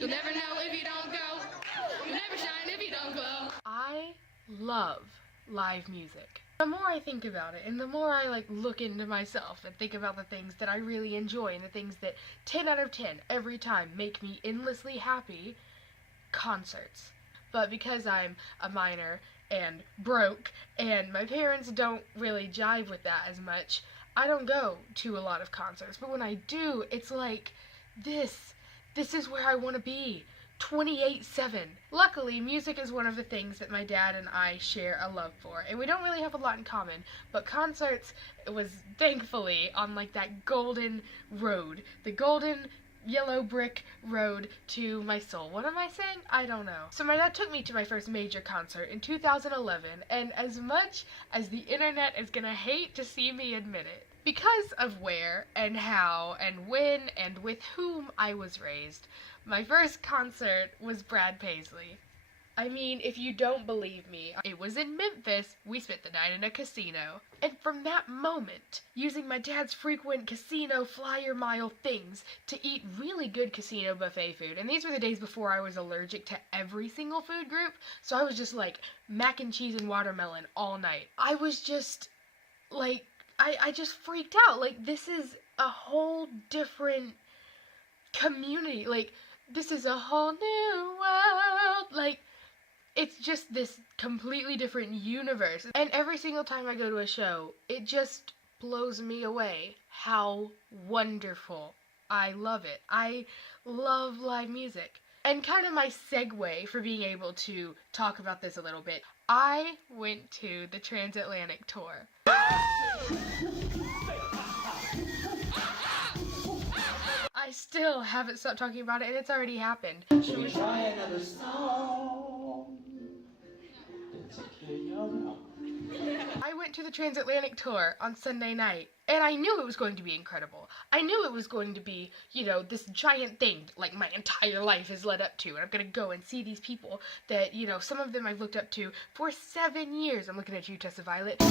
You'll never know if you don't go. You'll never shine if you don't glow. I love live music. The more I think about it, and the more I look into myself and think about the things that I really enjoy and the things that 10 out of 10 every time make me endlessly happy, concerts. But because I'm a minor and broke and my parents don't really jive with that as much, I don't go to a lot of concerts. But when I do, it's like, this is where I want to be. 28/7. Luckily, music is one of the things that my dad and I share a love for, and we don't really have a lot in common, but concerts was thankfully on that golden road, the golden yellow brick road to my soul. What am I saying? I don't know. So my dad took me to my first major concert in 2011, and as much as the internet is gonna hate to see me admit it, because of where and how and when and with whom I was raised, my first concert was Brad Paisley. I mean, if you don't believe me, it was in Memphis. We spent the night in a casino. And from that moment, using my dad's frequent casino flyer mile things to eat really good casino buffet food, and these were the days before I was allergic to every single food group, so I was just mac and cheese and watermelon all night. I was just I just freaked out. This is a whole different community. This is a whole new world. It's just this completely different universe. And every single time I go to a show, it just blows me away how wonderful I love it. I love live music. And kind of my segue for being able to talk about this a little bit, I went to the transatlantic tour. I still haven't stopped talking about it, and it's already happened. Should we try another song? It's okay, I went to the transatlantic tour on Sunday night, and I knew it was going to be incredible. I knew it was going to be, this giant thing my entire life has led up to, and I'm gonna go and see these people that, some of them I've looked up to for 7 years. I'm looking at you, Tessa Violet.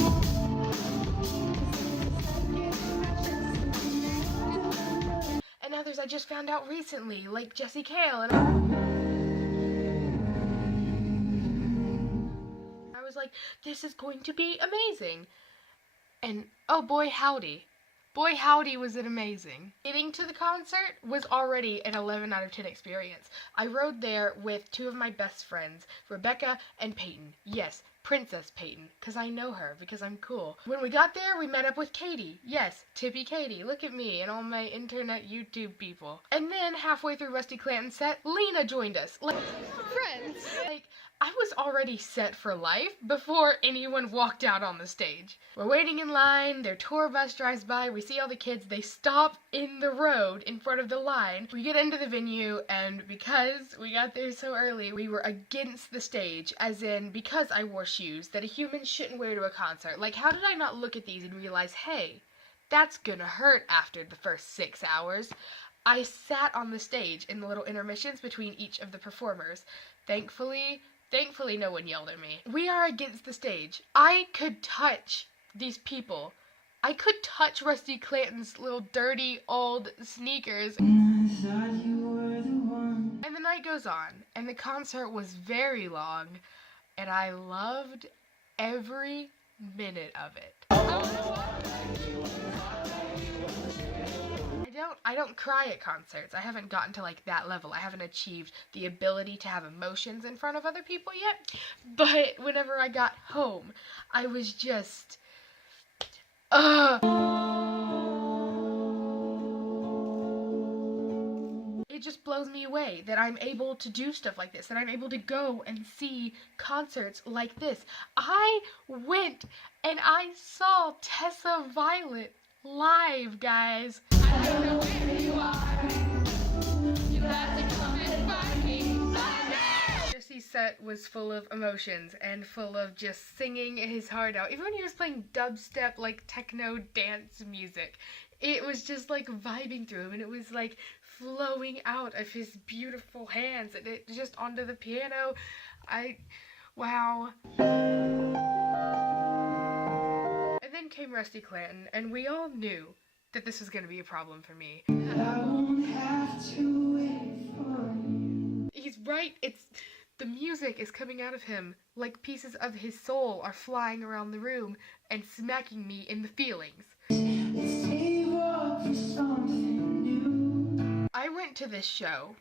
And others I just found out recently, like Jessie Cale, and I was like, this is going to be amazing. And oh boy howdy. Boy howdy was it amazing. Getting to the concert was already an 11 out of 10 experience. I rode there with two of my best friends, Rebecca and Peyton. Yes, Princess Peyton, because I know her, because I'm cool. When we got there, we met up with Katie. Yes, Tippy Katie. Look at me and all my internet YouTube people. And then halfway through Rusty Clanton's set, Lena joined us. Friends. I was already set for life before anyone walked out on the stage. We're waiting in line, their tour bus drives by, we see all the kids, they stop in the road in front of the line. We get into the venue, and because we got there so early, we were against the stage, as in, because I wore shoes that a human shouldn't wear to a concert. How did I not look at these and realize, hey, that's gonna hurt after the first 6 hours? I sat on the stage in the little intermissions between each of the performers. Thankfully, no one yelled at me. We are against the stage. I could touch these people. I could touch Rusty Clanton's little dirty old sneakers. And the night goes on, and the concert was very long, and I loved every minute of it. I don't cry at concerts. I haven't gotten to that level. I haven't achieved the ability to have emotions in front of other people yet. But whenever I got home, I was just it just blows me away that I'm able to do stuff like this, that I'm able to go and see concerts like this. I went and I saw Tessa Violet live, guys. I don't know where you are. You have to come and find me. Jesse's set was full of emotions and full of just singing his heart out. Even when he was playing dubstep, techno dance music, it was just vibing through him, and it was flowing out of his beautiful hands, and it just onto the piano. Wow. And then came Rusty Clanton, and we all knew that this was going to be a problem for me. I won't have to wait for you. right, the music is coming out of him like pieces of his soul are flying around the room and smacking me in the feelings. I went to this show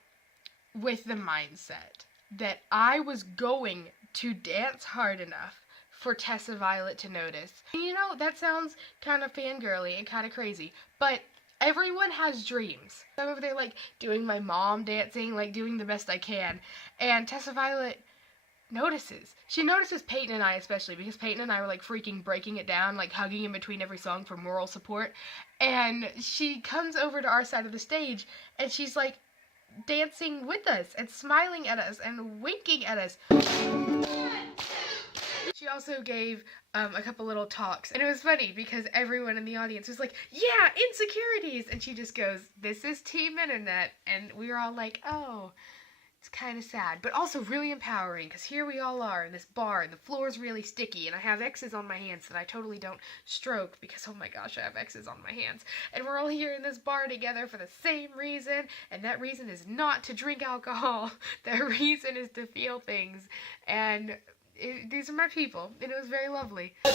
with the mindset that I was going to dance hard enough for Tessa Violet to notice. And you know, that sounds kind of fangirly and kind of crazy, but everyone has dreams. I'm over there like doing my mom dancing, like doing the best I can, and Tessa Violet notices. She notices Peyton and I especially, because Peyton and I were like freaking breaking it down, like hugging in between every song for moral support, and she comes over to our side of the stage and she's like dancing with us and smiling at us and winking at us. She also gave a couple little talks, and it was funny because everyone in the audience was like, yeah, insecurities, and she just goes, this is Team Internet, and we were all like, oh, it's kind of sad, but also really empowering, because here we all are in this bar, and the floor's really sticky, and I have X's on my hands that I totally don't stroke, because, oh my gosh, I have X's on my hands, and we're all here in this bar together for the same reason, and that reason is not to drink alcohol, that reason is to feel things, and these are my people, and it was very lovely. I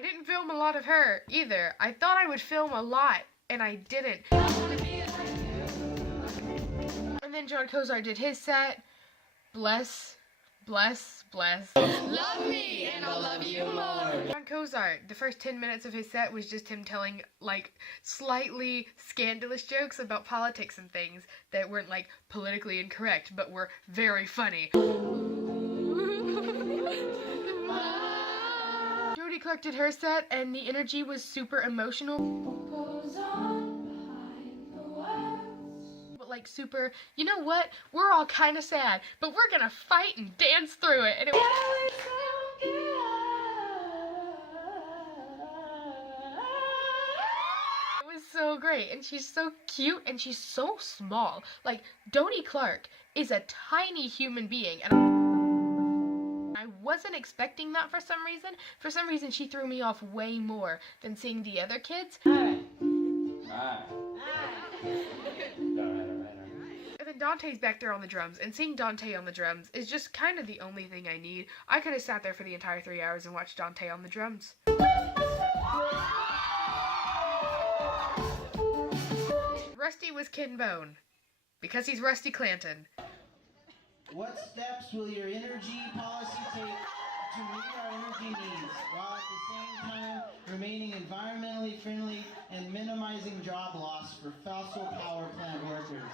didn't film a lot of her, either. I thought I would film a lot, and I didn't. And then John Cozart did his set. Bless. Love me and I'll love you more. John Cozart, the first 10 minutes of his set was just him telling, like, slightly scandalous jokes about politics and things that weren't, like, politically incorrect, but were very funny. Jody Clark did her set, and the energy was super emotional. Like super, you know what, we're all kind of sad, but we're gonna fight and dance through it, and it was so great, and she's so cute, and she's so small. Like, Jody Clark is a tiny human being, and I wasn't expecting that for some reason. For some reason, she threw me off way more than seeing the other kids. And then Dante's back there on the drums, and seeing Dante on the drums is just kind of the only thing I need. I could have sat there for the entire 3 hours and watched Dante on the drums. Rusty was Ken Bone, because he's Rusty Clanton. What steps will your energy policy take to meet our energy needs, while at the same time remaining environmentally friendly and minimizing job loss for fossil power plant workers?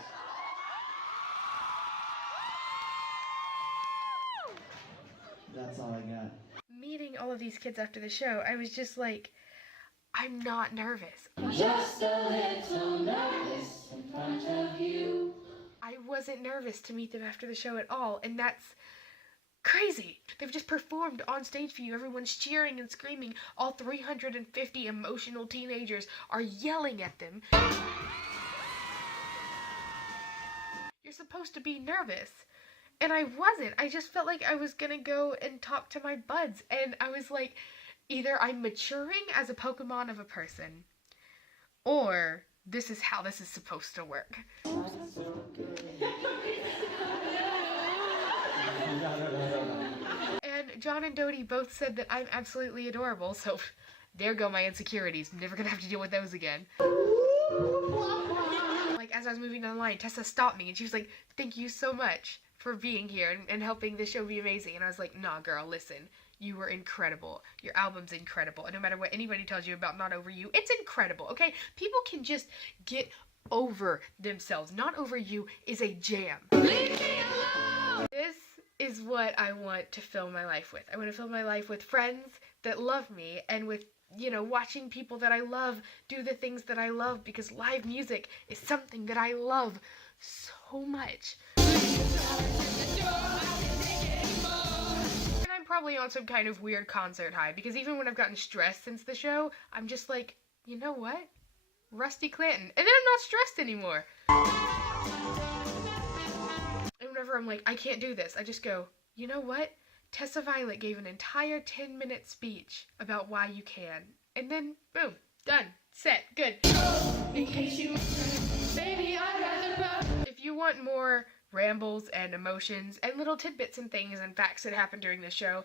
That's all I got. Meeting all of these kids after the show, I was just like, I'm not nervous. Just a little nervous in front of you. I wasn't nervous to meet them after the show at all, and that's crazy. They've just performed on stage for you. Everyone's cheering and screaming. All 350 emotional teenagers are yelling at them. You're supposed to be nervous. And I wasn't. I just felt like I was gonna go and talk to my buds. And I was like, either I'm maturing as a Pokemon of a person, or this is how this is supposed to work. And John and Dodie both said that I'm absolutely adorable, so there go my insecurities. I'm never gonna have to deal with those again. Like, as I was moving down the line, Tessa stopped me and she was like, thank you so much for being here and helping this show be amazing. And I was like, nah, girl, listen. You were incredible. Your album's incredible. And no matter what anybody tells you about Not Over You, it's incredible, okay? People can just get over themselves. Not Over You is a jam. Leave me alone! This is what I want to fill my life with. I want to fill my life with friends that love me, and with, you know, watching people that I love do the things that I love, because live music is something that I love so much. And I'm probably on some kind of weird concert high, because even when I've gotten stressed since the show, I'm just like, you know what? Rusty Clanton. And then I'm not stressed anymore. And whenever I'm like, I can't do this, I just go, you know what? Tessa Violet gave an entire 10-minute speech about why you can. And then, boom, done, set, good. In case you baby, I'd rather If you want more rambles and emotions and little tidbits and things and facts that happen during the show,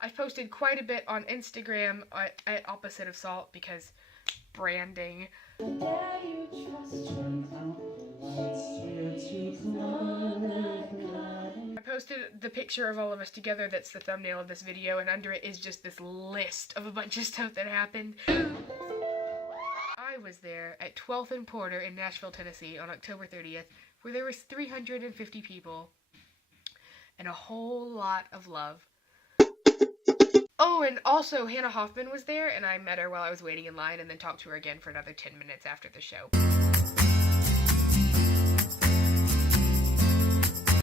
I've posted quite a bit on Instagram at oppositeofsalt because branding. I posted the picture of all of us together that's the thumbnail of this video, and under it is just this list of a bunch of stuff that happened. I was there at 12th and Porter in Nashville, Tennessee on October 30th, where there was 350 people and a whole lot of love. Oh, and also Hannah Hoffman was there, and I met her while I was waiting in line and then talked to her again for another 10 minutes after the show.